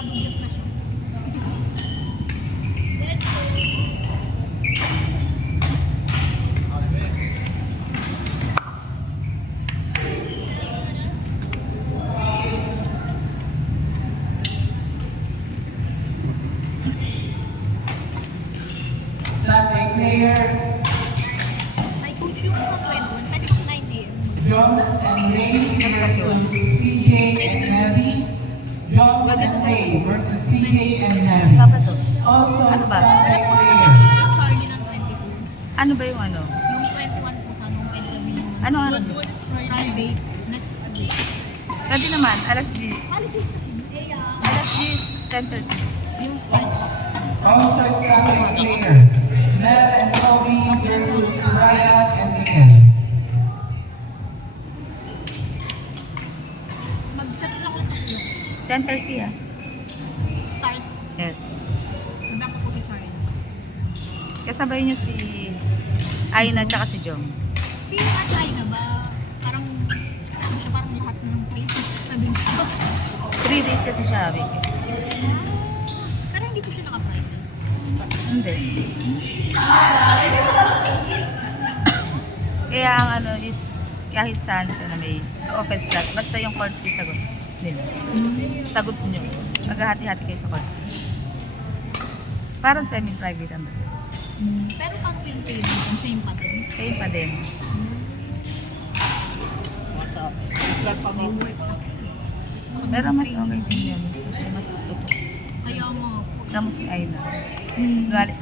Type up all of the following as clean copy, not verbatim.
Nakabugat na siya. Standing players, May coach yung sa 21. Pwede kong 9 AM. Jones and Ray versus CJ and Heavy. Jones and Ray versus CJ and Heavy. Sabado. Also Ano ba? standing Wala po sa players. kapatid Charlie ng 22. Ano ba yung ano? Yung 21 po sa anong pwede kami yung Ano ano? Friday. Next week. Pwede naman, alas 10. Holiday kasi. Alas 10, 10:30. Yung start. Also standing players. Mel and Toby versus Ryan and Ian. Mag-chat lang ulit ako. 10:30 ah. Start. Yes. Back po kay Charlie. Kasabay niyo si Aina tsaka si Jong. Si Atay na ba? Parang, ano siya, parang lahat ng place. Nandun siya. 3 days kasi siya, Vicky. Pero hindi ko siya naka-private. Hindi. Kaya ang ano is, kahit saan siya na may open slot, basta yung court fee sagot nila. Sagot nyo. Maghahati-hati kayo sa court fee. Parang semi-private naman. Pero parang yung pay yung same pa din. Same pa din. May work kasi. Pero mas okay din yan. Kasi mas tutok. Kaya mo, Alam mo si Aina.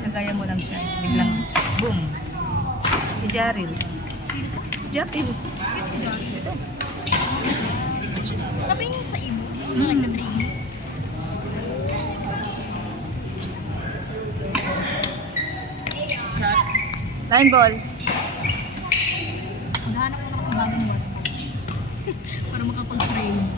Kagaya mo lang siya. Biglang, boom. Si Jaril. sino po? Jaril. Sino si Johnny? Sabi niyo sa imo, na nagka-training. Line ball. Maghanap ko ng bagong work. Para makapag-training.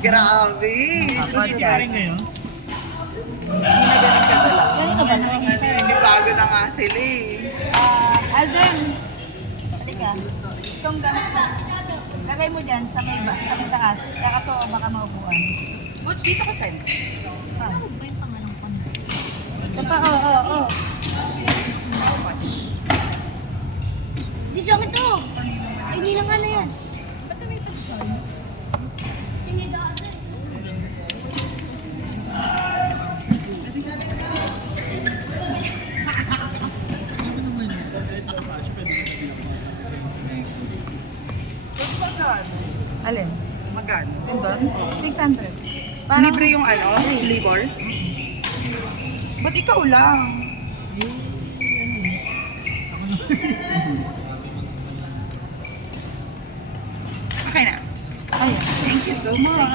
Grabe! Podcast. ngayon? Hindi na ganun kagalaw. Ganun ka ba? Hindi bago na nga sila eh. Alden. Halika. Itong gamit mo. Lagay mo dyan sa may taas. Kaya to baka maupuan. Butch, dito ka send. Ano ba yung pangalang ko na? Ito pa, oo. Di sa akin to! Ay, hindi lang ano yan. Ba't may pasal? Sige dati. Magkano? Alin? Magkano? Yun doon? 600. Libre yung ano? Labor? Ba't ikaw lang? Okay na. Ayan. Thank you so much.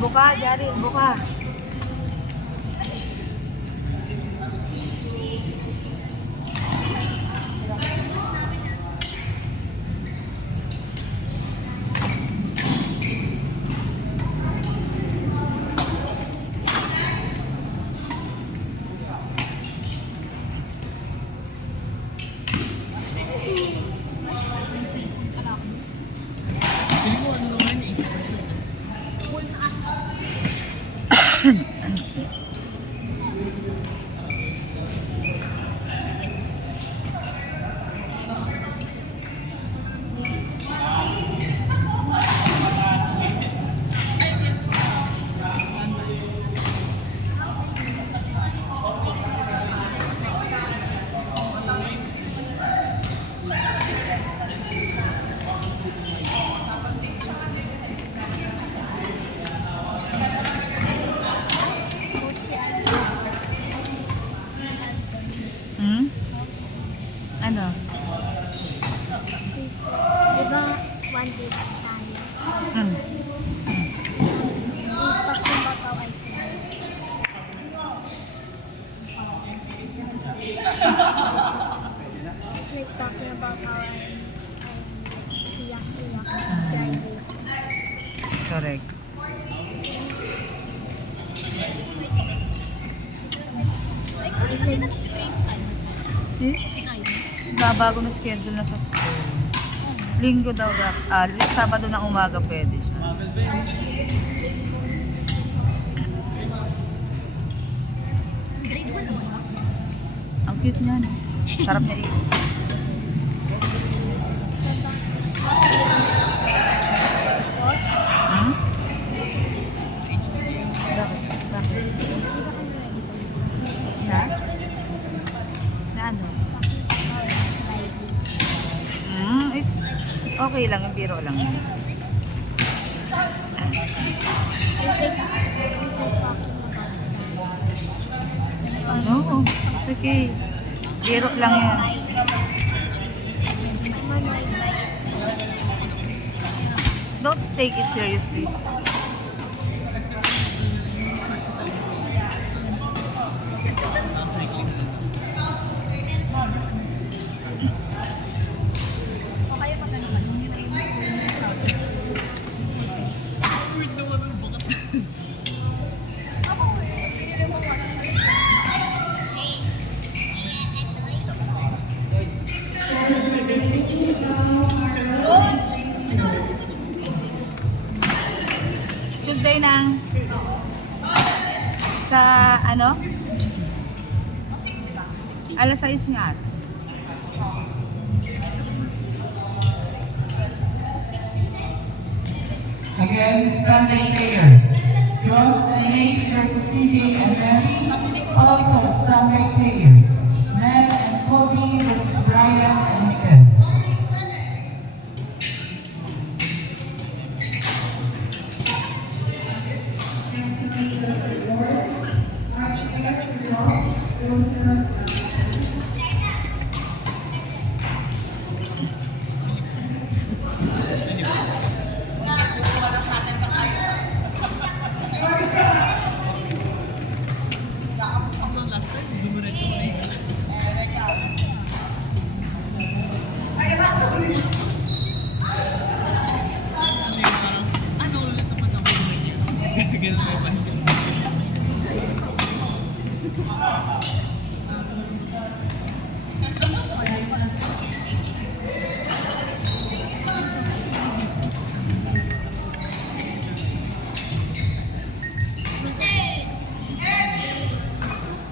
Buka, Jaril. Buka. Correct. Si? Babago na schedule na sa school. Linggo daw, Sabado ng umaga pwede siya. Grade 1 naman ba? Ang cute niya, no? Sarap niya i- Hmm? Bakit? Na? Na ano? It's okay lang, yung biro lang. No, it's okay. Biro lang yan. Don't take it seriously. Tuesday nang sa ano? Alas 6 nga. Again, standing players. Jones and Nate versus CJ and Mary. Also standing players. Ned and Kobe versus Brian and Miguel.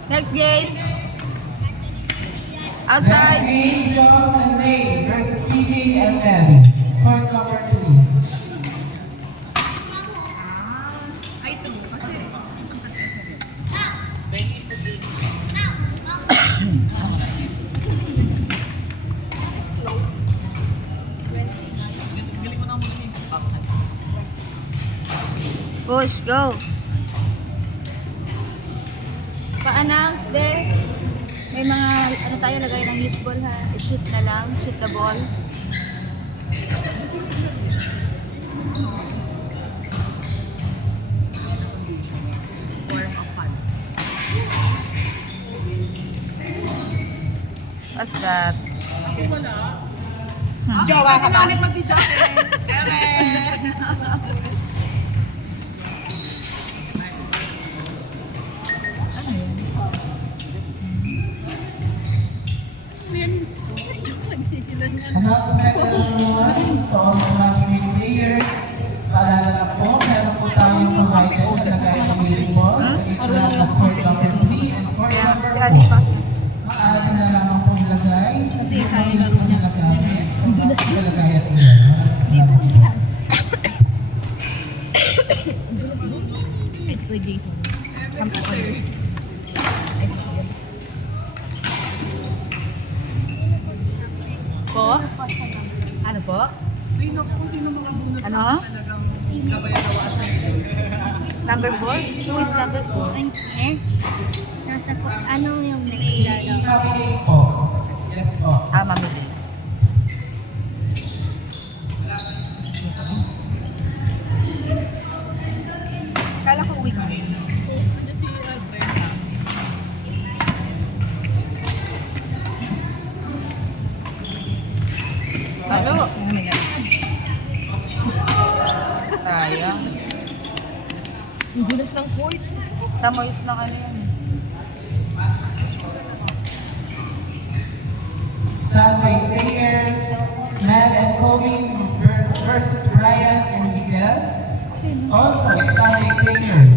Next game. Next Outside. game, Jones and Nate versus CJ and Mary. Court number 3. Ay, ito. Kasi, Push, go. Pa-announce, be. May mga, ano tayo, lagay ng loose ball ha. I-shoot na lang, shoot the ball. What's that? jowa ka ba? Eme! Announcement number 1 to all the matchmade players. Paalala lang po, meron po tayong provided sa lagay ng baseball sa gitna ng court number 3 and court number 4. Maaari na lamang po ilagay kasi sayang lang po nilagay. So, bakit ilagay at ilan? Po? Ano po? Ay, naku, sino mga bunot Ano? talagang gabay-gawa siya. Number 4? Who is number 4? Nasa ano yung next na daw? Ikaw po. Yes po. Mamili. Kala ko week na. Halo. Sayang. Dulas ng court. Tamoys ng ano yan. Standby players, Mel and Kobe versus Brian and Miguel. Also, standby players,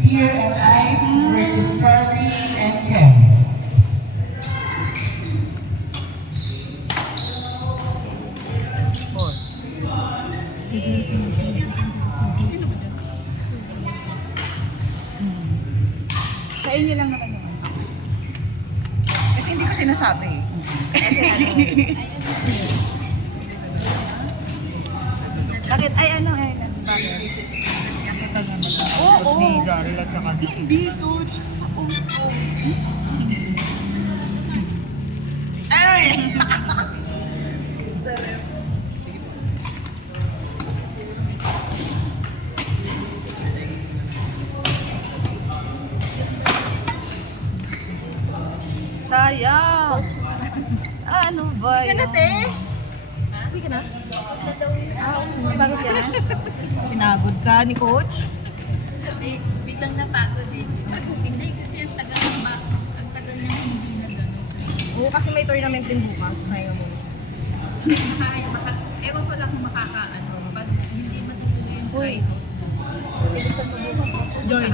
Fear and Ice versus Charlie and Ken. Four. Sa inyo lang naman yun. Kasi hindi ko sinasabi eh. Kasi ano? Bakit? Ay, ano eh. Bakit? Oo. Ni Daryl at saka ni Hindi, coach. Sa post ko. Ay! Sayang! Ano ba Hindi ka na, yun? te. Hindi ka na. Bakit ka na? Pinagod ka ni coach. Biglang napagod eh. Hindi kasi ang tagal niya hindi na gano'n. Oo, kasi may tournament din bukas. Kaya mo. Ewan ko lang kung makakaano. Pag hindi matutuloy yung try ko. Join.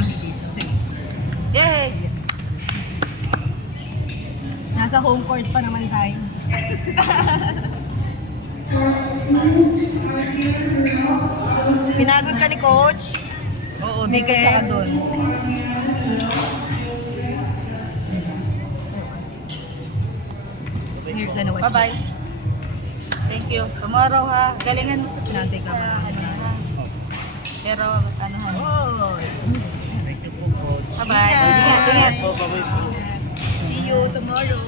Yay! Nasa home court pa naman tayo. Pinagod ka ni coach? Oo, di ka Miguel. saka doon. Here ka na watch. Bye-bye. Thank you. Tomorrow ha. Galingan mo sa Pinantay ka ba? Pero ano ha. Oh. Bye-bye. Ingat. Ingat. See you tomorrow.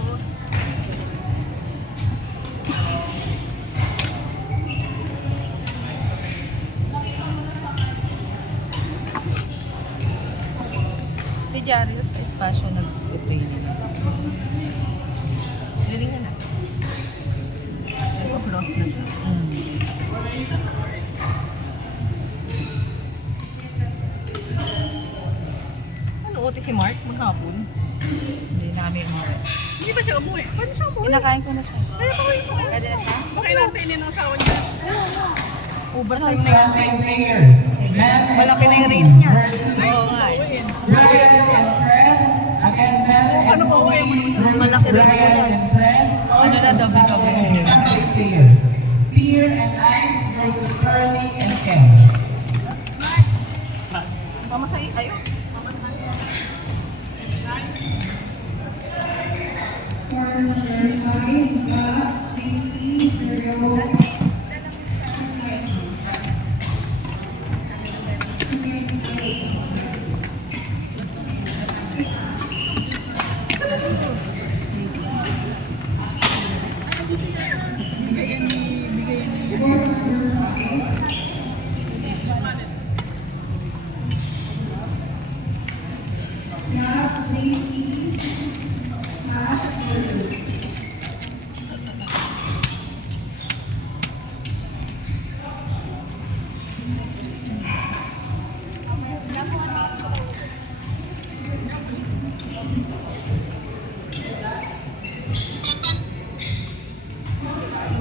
Si Jarius sa espasyo nag-training. Galing na na. Cross na siya. Ano, OT si Mark? Maghapon? Hindi na kami umuwi. Hindi ba siya umuwi? Pwede siya po. Pinakain ko na siya. Pwede na siya? Okay lang tayo ng asawa niya. Overtime na yan. Standby players, Mel and Malaki na yung Kobe rate niya. versus Oo nga eh. Brian and Fred. Again, Mel and Kobe versus Malaki na Brian yun. and Fred. Ano na, Also, double-double. standby players, Fear and Ice versus Charlie and Ken. Pamasay, ayun.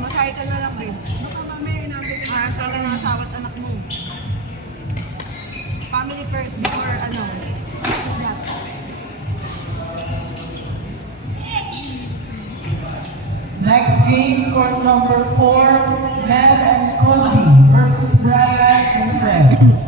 Masaya ka na lang rin. Mahal ka ng asawa at anak mo. Family first before ano. Next game, court number 4, Mel and Kobe versus Brian and Fred.